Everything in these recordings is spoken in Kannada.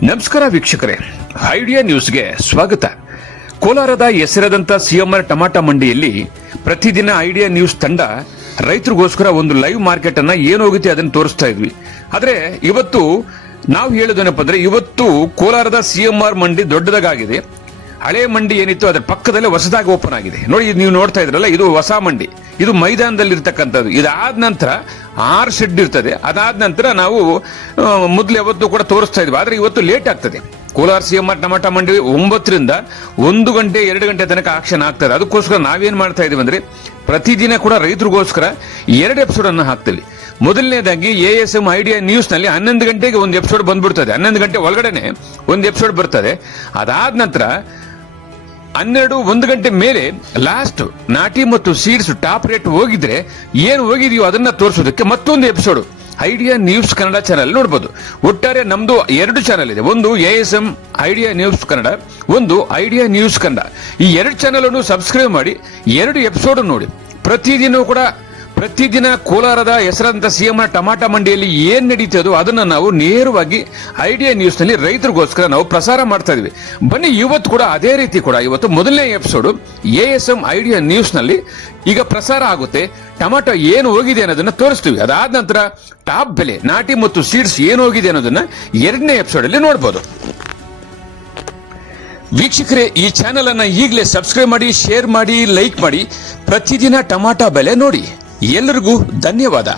ನಮಸ್ಕಾರ ವೀಕ್ಷಕರೇ, ಐಡಿಯಾ ನ್ಯೂಸ್ಗೆ ಸ್ವಾಗತ. ಕೋಲಾರದ ಹೆಸರಾದಂತ ಸಿಎಂಆರ್ ಟಮಾಟಾ ಮಂಡಿಯಲ್ಲಿ ಪ್ರತಿದಿನ ಐಡಿಯಾ ನ್ಯೂಸ್ ತಂಡ ರೈತರಿಗೋಸ್ಕರ ಒಂದು ಲೈವ್ ಮಾರ್ಕೆಟ್ ಅನ್ನ ಏನೋಗುತ್ತೆ ಅದನ್ನು ತೋರಿಸ್ತಾ ಇದ್ವಿ. ಆದ್ರೆ ಇವತ್ತು ನಾವು ಹೇಳೋದೇನಪ್ಪ ಅಂದ್ರೆ, ಇವತ್ತು ಕೋಲಾರದ ಸಿಎಂಆರ್ ಮಂಡಿ ದೊಡ್ಡದಾಗಿದೆ. ಹಳೆ ಮಂಡಿ ಏನಿತ್ತು ಅದರ ಪಕ್ಕದಲ್ಲೇ ಹೊಸದಾಗಿ ಓಪನ್ ಆಗಿದೆ. ನೋಡಿ, ನೀವು ನೋಡ್ತಾ ಇದ್ರಲ್ಲ, ಇದು ಹೊಸ ಮಂಡಿ. ಇದು ಮೈದಾನದಲ್ಲಿ ಇರ್ತಕ್ಕಂಥದ್ದು. ಇದಾದ ನಂತರ 6 ಶೆಡ್ ಇರ್ತದೆ. ಅದಾದ ನಂತರ ನಾವು ಮೊದಲು ಯಾವತ್ತು ಕೂಡ ತೋರಿಸ್ತಾ ಇದ್ವಿ. ಆದ್ರೆ ಇವತ್ತು ಲೇಟ್ ಆಗ್ತದೆ. ಕೋಲಾರ ಸಿಎಂಆರ್ ಟಮಾಟಾ ಮಂಡಿ 9 ರಿಂದ 1 ಗಂಟೆ 2 ಗಂಟೆ ತನಕ ಆಕ್ಷನ್ ಆಗ್ತದೆ. ಅದಕ್ಕೋಸ್ಕರ ನಾವೇನ್ ಮಾಡ್ತಾ ಇದೀವಿ ಅಂದ್ರೆ, ಪ್ರತಿದಿನ ಕೂಡ ರೈತರಿಗೋಸ್ಕರ 2 ಎಪಿಸೋಡ್ ಅನ್ನು ಹಾಕ್ತೀವಿ. ಮೊದಲನೇದಾಗಿ ASM ಐಡಿಯಾ ನ್ಯೂಸ್ ನಲ್ಲಿ 11 ಗಂಟೆಗೆ ಒಂದು ಎಪಿಸೋಡ್ ಬಂದ್ಬಿಡ್ತದೆ. 11 ಗಂಟೆ ಒಳಗಡೆನೆ ಒಂದು ಎಪಿಸೋಡ್ ಬರ್ತದೆ. ಅದಾದ ನಂತರ 1 ಗಂಟೆ ಮೇಲೆ ಲಾಸ್ಟ್ ನಾಟಿ ಮತ್ತು ಸೀಡ್ಸ್ ಟಾಪ್ ರೇಟ್ ಹೋಗಿದ್ರೆ ಏನು ಹೋಗಿದೆಯೋ ಅದನ್ನ ತೋರಿಸೋದಕ್ಕೆ ಮತ್ತೊಂದು episode idea news Kannada channel ನೋಡಬಹುದು. ಒಟ್ಟಾರೆ ನಮ್ದು 2 ಚಾನಲ್ ಇದೆ. ಒಂದು ASM ಐಡಿಯಾ ನ್ಯೂಸ್ ಕನ್ನಡ, ಒಂದು ಐಡಿಯಾ ನ್ಯೂಸ್ ಕನ್ನಡ. ಈ 2 ಚಾನಲ್ ಅನ್ನು ಸಬ್ಸ್ಕ್ರೈಬ್ ಮಾಡಿ 2 ಎಪಿಸೋಡ್ ನೋಡಿ. ಪ್ರತಿದಿನ ಕೋಲಾರದ ಹೆಸರಾದಂತ ಸಿಎಂಆರ್ ಟಮಾಟಾ ಮಂಡಿಯಲ್ಲಿ ಏನ್ ನಡೀತದೋ ಅದನ್ನ ನಾವು ನೇರವಾಗಿ ಐಡಿಯಾ ನ್ಯೂಸ್ ನಲ್ಲಿ ರೈತರಿಗೋಸ್ಕರ ನಾವು ಪ್ರಸಾರ ಮಾಡ್ತಾ ಇದೀವಿ. ಬನ್ನಿ, ಇವತ್ತು ಕೂಡ ಅದೇ ರೀತಿ ಕೂಡ ಇವತ್ತು ಮೊದಲನೇ ಎಪಿಸೋಡ್ ASM ಐಡಿಯಾ ನ್ಯೂಸ್ ನಲ್ಲಿ ಈಗ ಪ್ರಸಾರ ಆಗುತ್ತೆ. ಟೊಮಾಟೊ ಏನು ಹೋಗಿದೆ ಅನ್ನೋದನ್ನ ತೋರಿಸ್ತೀವಿ. ಅದಾದ ನಂತರ ಟಾಪ್ ಬೆಲೆ, ನಾಟಿ ಮತ್ತು ಸೀಡ್ಸ್ ಏನು ಹೋಗಿದೆ ಅನ್ನೋದನ್ನ 2ನೇ ಎಪಿಸೋಡ್ ಅಲ್ಲಿ ನೋಡಬಹುದು. ವೀಕ್ಷಕರೇ, ಈ ಚಾನೆಲ್ ಅನ್ನ ಈಗಲೇ ಸಬ್ಸ್ಕ್ರೈಬ್ ಮಾಡಿ, ಶೇರ್ ಮಾಡಿ, ಲೈಕ್ ಮಾಡಿ. ಪ್ರತಿದಿನ ಟೊಮಾಟೊ ಬೆಲೆ ನೋಡಿ. ಎಲ್ಲರಿಗೂ ಧನ್ಯವಾದ.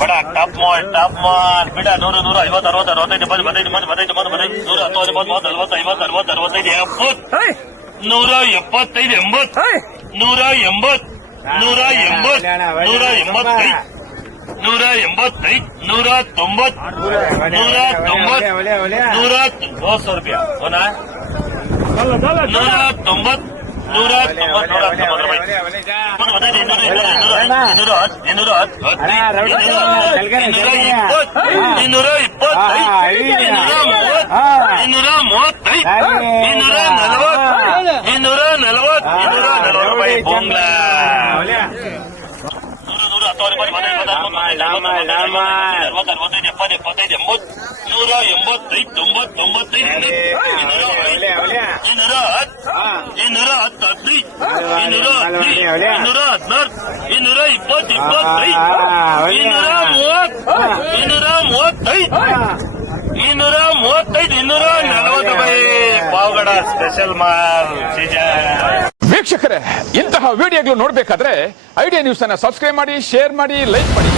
ಬಡ ಟಾಪ್ ಮಾಲ್ ಬಿಡ 100 150 60 65 75 110 120 40 50 60 175 ಪಾವಗಡ ಸ್ಪೆಷಲ್ ಮಾಲ್ ಸೀಜನ್. ವೀಕ್ಷಕರೇ, ಇಂತಹ ವಿಡಿಯೋಗಳು ನೋಡಬೇಕಾದ್ರೆ ಐಡಿಯಾ ನ್ಯೂಸ್ ಅನ್ನ ಸಬ್ಸ್ಕ್ರೈಬ್ ಮಾಡಿ, ಶೇರ್ ಮಾಡಿ, ಲೈಕ್ ಮಾಡಿ.